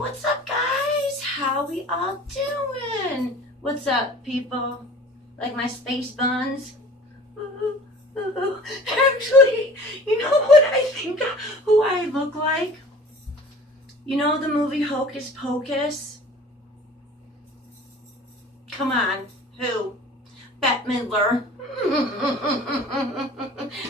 What's up, guys? How we all doing? What's up, people? Like my space buns? Actually, you know what I think who I look like? You know the movie Hocus Pocus? Come on, who? Bette Midler.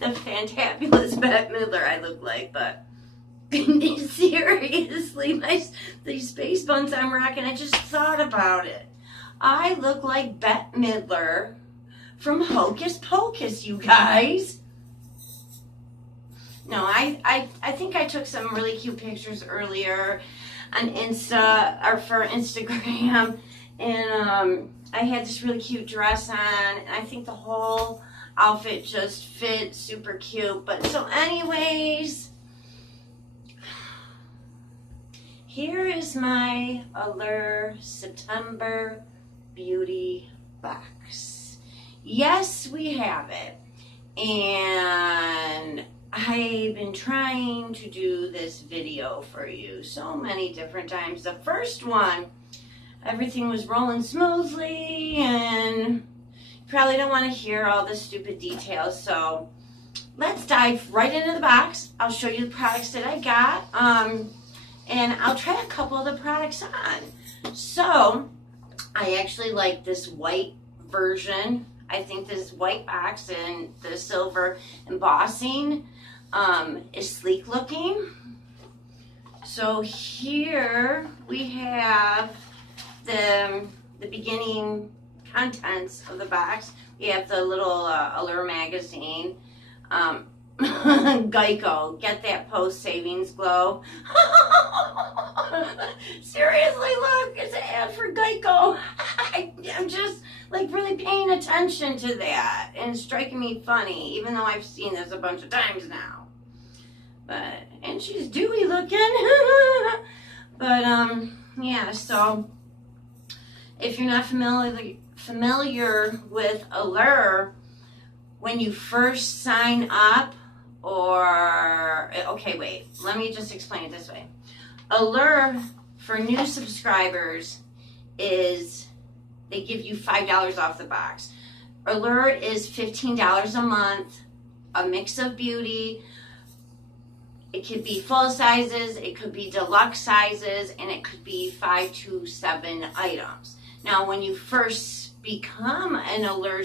The fantabulous Bette Midler I look like, but seriously, these space buns I'm rocking, I just thought about it. I look like Bette Midler from Hocus Pocus, you guys. No, I think I took some really cute pictures earlier on Insta, or for Instagram, and I had this really cute dress on, and I think the whole outfit just fit super cute. But so anyways, here is my Allure September Beauty Box. Yes, we have it. And I've been trying to do this video for you so many different times. The first one, everything was rolling smoothly, and you probably don't want to hear all the stupid details. So let's dive right into the box. I'll show you the products that I got. And I'll try a couple of the products on. So, I actually like this white version. I think this white box and the silver embossing is sleek looking. So here we have the beginning contents of the box. We have the little Allure magazine. Geico, get that post savings glow. Seriously, look, it's an ad for Geico. I'm just like really paying attention to that, and it's striking me funny, even though I've seen this a bunch of times now. But, and she's dewy looking. But yeah, so if you're not familiar with Allure, when you first sign up, or, okay, wait, let me just explain it this way. Allure, for new subscribers, is they give you $5 off the box. Allure is $15 a month, a mix of beauty. It could be full sizes, it could be deluxe sizes, and it could be 5 to 7 items. Now, when you first become an Allure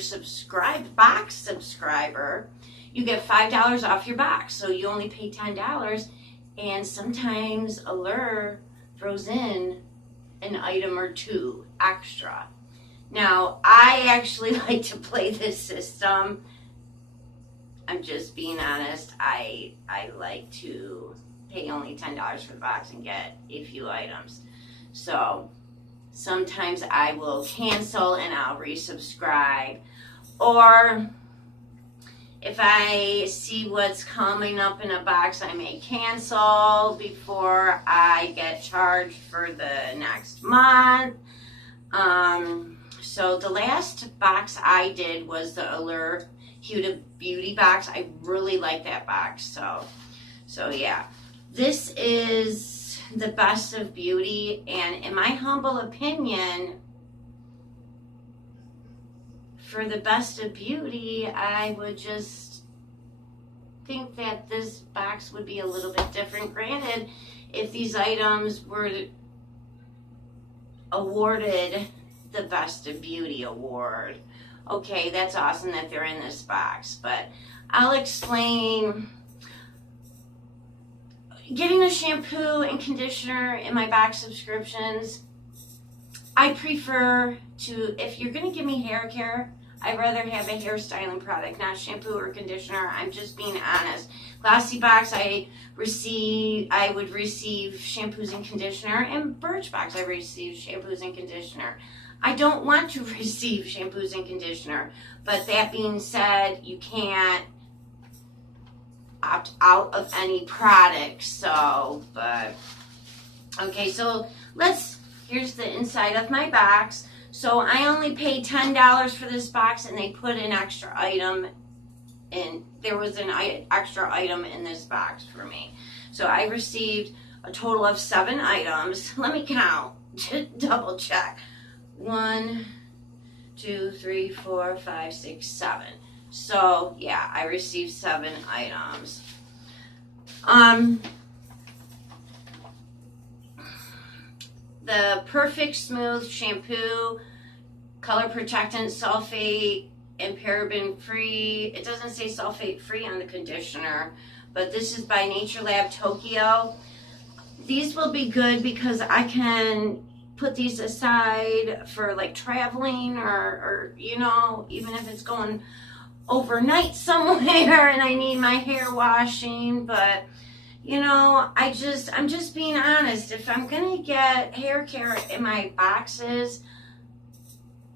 box subscriber, you get $5 off your box. So you only pay $10, and sometimes Allure throws in an item or two extra. Now, I actually like to play this system. I'm just being honest. I like to pay only $10 for the box and get a few items. So sometimes I will cancel and I'll resubscribe. Or if I see what's coming up in a box, I may cancel before I get charged for the next month. So the last box I did was the Allure Beauty Box. I really like that box. So yeah, this is the best of beauty, and in my humble opinion, for the best of beauty, I would just think that this box would be a little bit different. Granted, if these items were awarded the Best of Beauty award, okay, that's awesome that they're in this box. But I'll explain. Getting a shampoo and conditioner in my box subscriptions, I prefer to, if you're going to give me hair care, I'd rather have a hair styling product, not shampoo or conditioner. I'm just being honest. Glossy Box, I would receive shampoos and conditioner, and Birchbox, I receive shampoos and conditioner. I don't want to receive shampoos and conditioner, but that being said, you can't opt out of any product. So, but okay, so here's the inside of my box. So I only paid $10 for this box, and they put an extra item in. There was an extra item in this box for me. So I received a total of 7 items. Let me count to double check. 1, 2, 3, 4, 5, 6, 7. So yeah, I received 7 items. The Perfect Smooth Shampoo, color protectant, sulfate, and paraben free. It doesn't say sulfate free on the conditioner, but this is by Nature Lab Tokyo. These will be good because I can put these aside for like traveling or you know, even if it's going overnight somewhere and I need my hair washing. But you know, I'm just being honest. If I'm gonna get hair care in my boxes,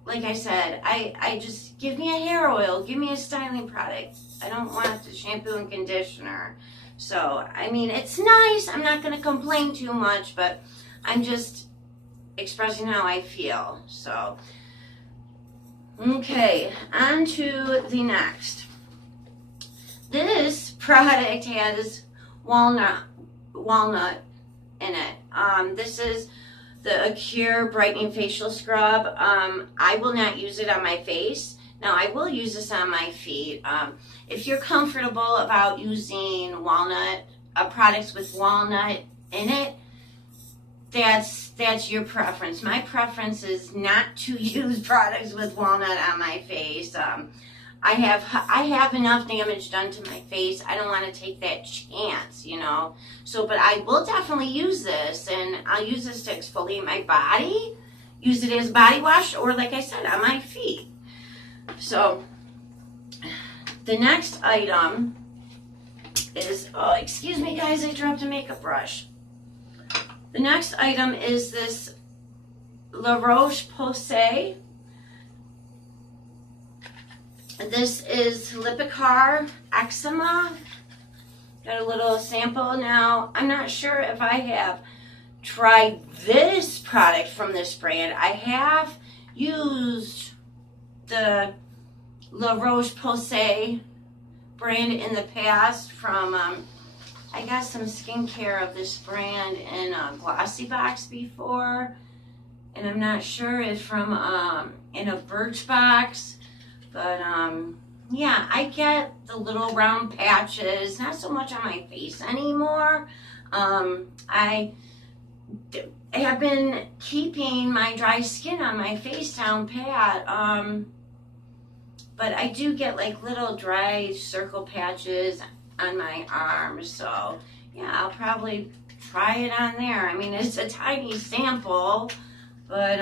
like I said, I just give me a hair oil, give me a styling product. I don't want the shampoo and conditioner. So I mean, it's nice. I'm not gonna complain too much, but I'm just expressing how I feel. So okay, on to the next. This product has walnut in it. This is the Acute Brightening Facial Scrub. I will not use it on my face. Now I will use this on my feet. If you're comfortable about using walnut products with walnut in it, that's your preference. My preference is not to use products with walnut on my face. I have enough damage done to my face. I don't want to take that chance, you know. So, but I will definitely use this, and I'll use this to exfoliate my body, use it as body wash, or like I said, on my feet. So, the next item is, oh, excuse me guys, I dropped a makeup brush. The next item is this Laroche-Posay. This is Lipikar Eczema. Got a little sample. Now, I'm not sure if I have tried this product from this brand. I have used the Laroche-Posay brand in the past from, I got some skincare of this brand in a glossy box before. And I'm not sure if from in a Birch box. But, yeah, I get the little round patches, not so much on my face anymore. I have been keeping my dry skin on my face down pat, but I do get like little dry circle patches on my arms. So, yeah, I'll probably try it on there. I mean, it's a tiny sample, but,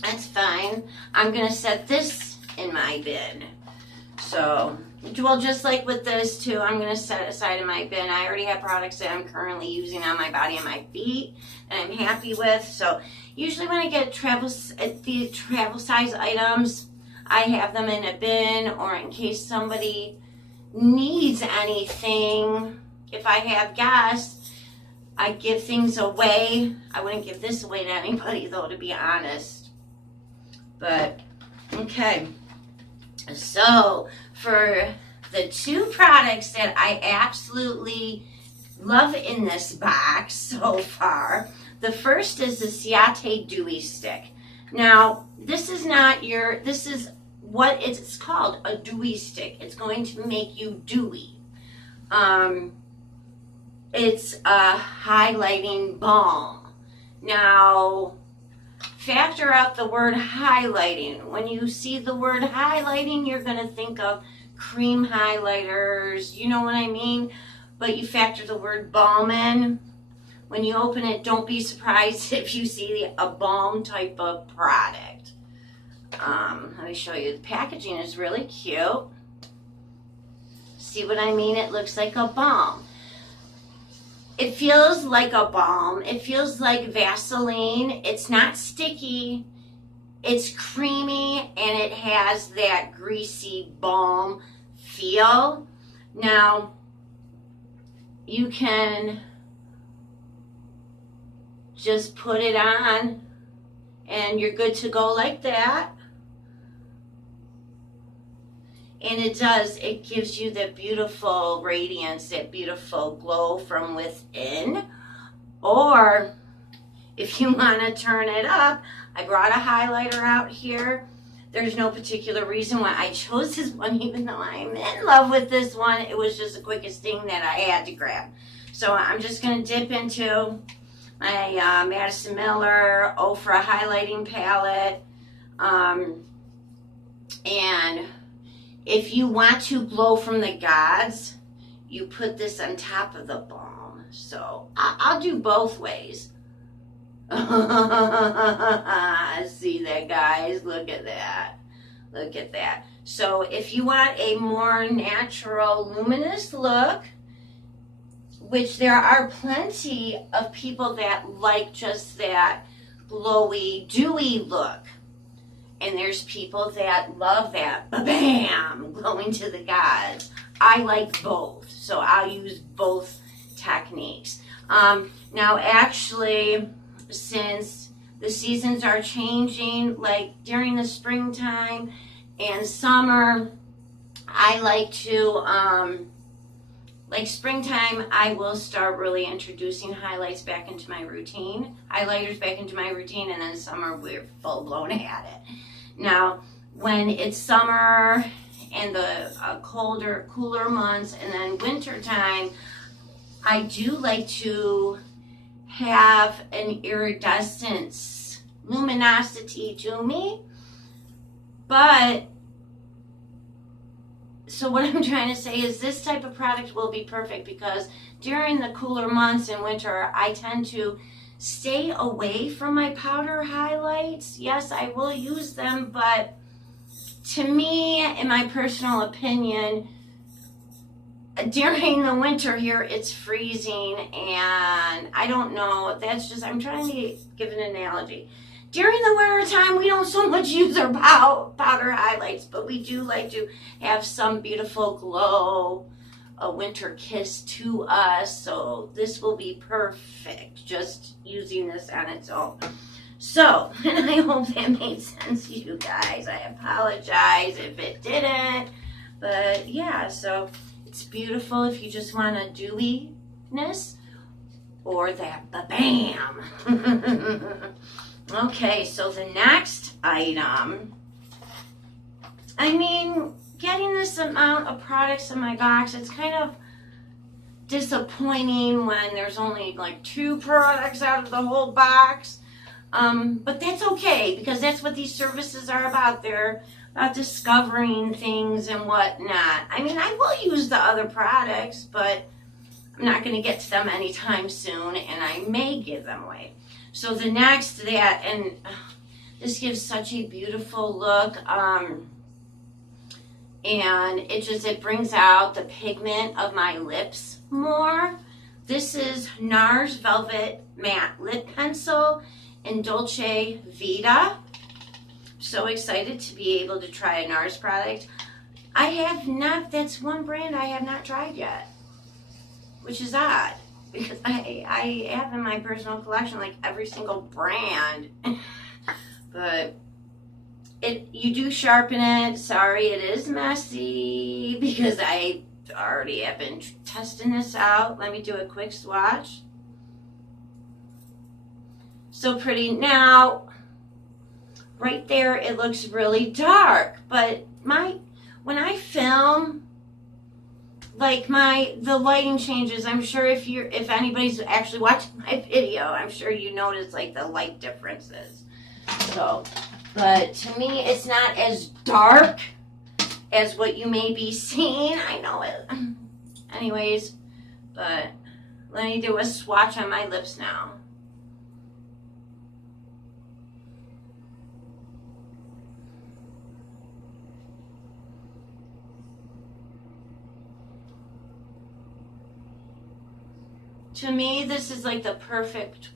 that's fine. I'm going to set this in my bin. So, well, just like with this too, I'm going to set it aside in my bin. I already have products that I'm currently using on my body and my feet and I'm happy with. So, usually when I get the travel size items, I have them in a bin, or in case somebody needs anything. If I have guests, I give things away. I wouldn't give this away to anybody though, to be honest. But, okay, so for the 2 products that I absolutely love in this box so far, the first is the Ciate Dewy Stick. Now, this is what it's called, a dewy stick. It's going to make you dewy. It's a highlighting balm. Now, factor out the word highlighting. When you see the word highlighting, you're going to think of cream highlighters. You know what I mean? But you factor the word balm in. When you open it, don't be surprised if you see a balm type of product. Let me show you. The packaging is really cute. See what I mean? It looks like a balm. It feels like a balm. It feels like Vaseline. It's not sticky. It's creamy, and it has that greasy balm feel. Now, you can just put it on, and you're good to go like that. And it does, it gives you that beautiful radiance, that beautiful glow from within. Or if you want to turn it up, I brought a highlighter out here. There's no particular reason why I chose this one, even though I'm in love with this one. It was just the quickest thing that I had to grab. So I'm just going to dip into my Madison Miller Ofra highlighting palette. And if you want to glow from the gods, you put this on top of the balm. So I'll do both ways. See that, guys? Look at that. Look at that. So if you want a more natural, luminous look, which there are plenty of people that like just that glowy, dewy look. And there's people that love that, bam, glowing to the gods. I like both, so I'll use both techniques. Now, actually, since the seasons are changing, like during the springtime and summer, I like to, like springtime, I will start really introducing highlights back into my routine, highlighters back into my routine, and then summer, we're full blown at it. Now, when it's summer and the cooler months, and then winter time, I do like to have an iridescence, luminosity to me. But, so what I'm trying to say is this type of product will be perfect because during the cooler months in winter, I tend to stay away from my powder highlights. Yes, I will use them, but to me, in my personal opinion, during the winter here, it's freezing, and I don't know, that's just, I'm trying to give an analogy. During the winter time, we don't so much use our powder highlights, but we do like to have some beautiful glow, a winter kiss to us. So this will be perfect, just using this on its own. So, and I hope that made sense to you guys. I apologize if it didn't, but yeah, so it's beautiful if you just want a dewiness or that bam. Okay, so the next item, I mean, getting this amount of products in my box, it's kind of disappointing when there's only like 2 products out of the whole box. But that's okay, because that's what these services are about. They're about discovering things and whatnot. I mean, I will use the other products, but I'm not going to get to them anytime soon, and I may give them away. So the next that, and this gives such a beautiful look, and it brings out the pigment of my lips more. This is Nars Velvet Matte Lip Pencil in Dulce Vita. So excited to be able to try a Nars product. I have not, that's one brand I have not tried yet, which is odd, because I have in my personal collection like every single brand. But you do sharpen it. Sorry, it is messy because I already have been testing this out. Let me do a quick swatch. So pretty. Now, right there, it looks really dark, but when I film, like the lighting changes. I'm sure if anybody's actually watching my video, I'm sure you notice like the light differences. So, but to me, it's not as dark as what you may be seeing. I know it. Anyways, but let me do a swatch on my lips now. To me, this is like the perfect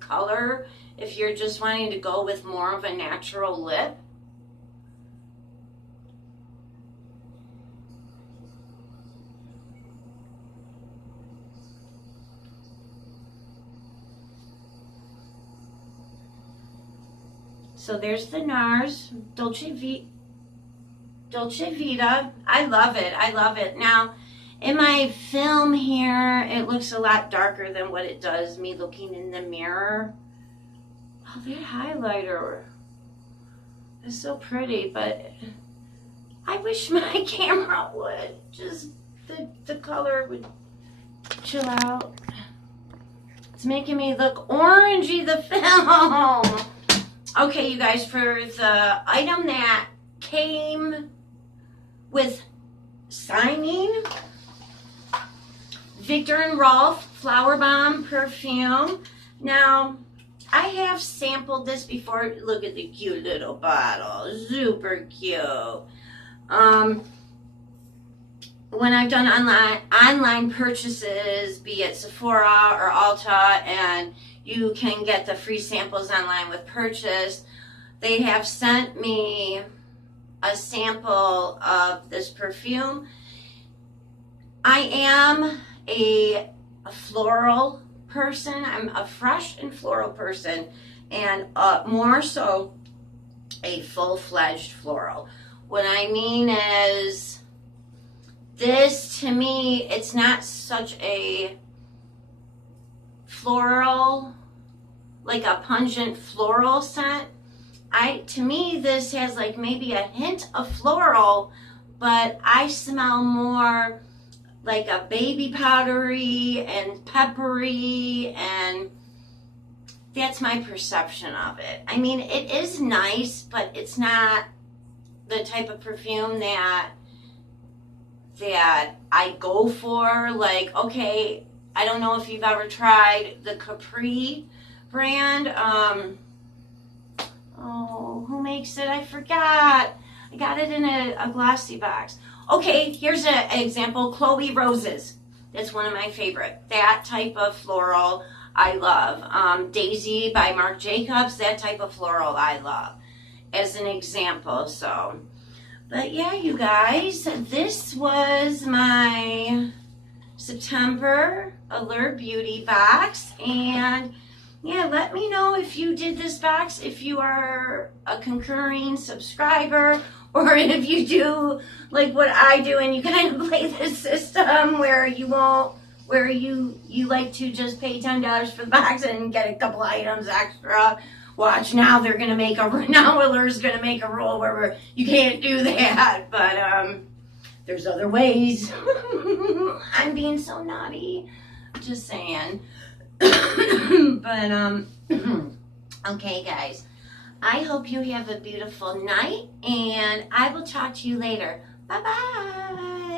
color if you're just wanting to go with more of a natural lip. So there's the Nars Dulce Vita. Dolce Vita. I love it. I love it. Now, in my film here, it looks a lot darker than what it does me looking in the mirror. Oh, that highlighter is so pretty, but I wish my camera would. Just the color would chill out. It's making me look orangey, the film. Okay, you guys, for the item that came with signing, Viktor&Rolf Flowerbomb perfume. Now, I have sampled this before. Look at the cute little bottle. Super cute. When I've done online purchases, be it Sephora or Ulta, and you can get the free samples online with purchase, they have sent me a sample of this perfume. I am a floral person. I'm a fresh and floral person, and more so a full-fledged floral. What I mean is, this, to me, it's not such a floral, like a pungent floral scent. To me, this has like maybe a hint of floral, but I smell more like a baby powdery and peppery, and that's my perception of it. I mean, it is nice, but it's not the type of perfume that I go for. Like, okay, I don't know if you've ever tried the Capri brand. Oh, who makes it? I forgot. I got it in a glossy box. Okay, here's an example. Chloe Roses. That's one of my favorite. That type of floral I love. Daisy by Marc Jacobs. That type of floral I love, as an example. So, but yeah, you guys, this was my September Allure Beauty Box. And yeah, let me know if you did this box, if you are a concurring subscriber, or if you do like what I do and you kind of play this system where you like to just pay $10 for the box and get a couple items extra. Watch, now now Allure's gonna make a rule where you can't do that, but there's other ways. I'm being so naughty, just saying. But okay, guys, I hope you have a beautiful night, and I will talk to you later. Bye bye.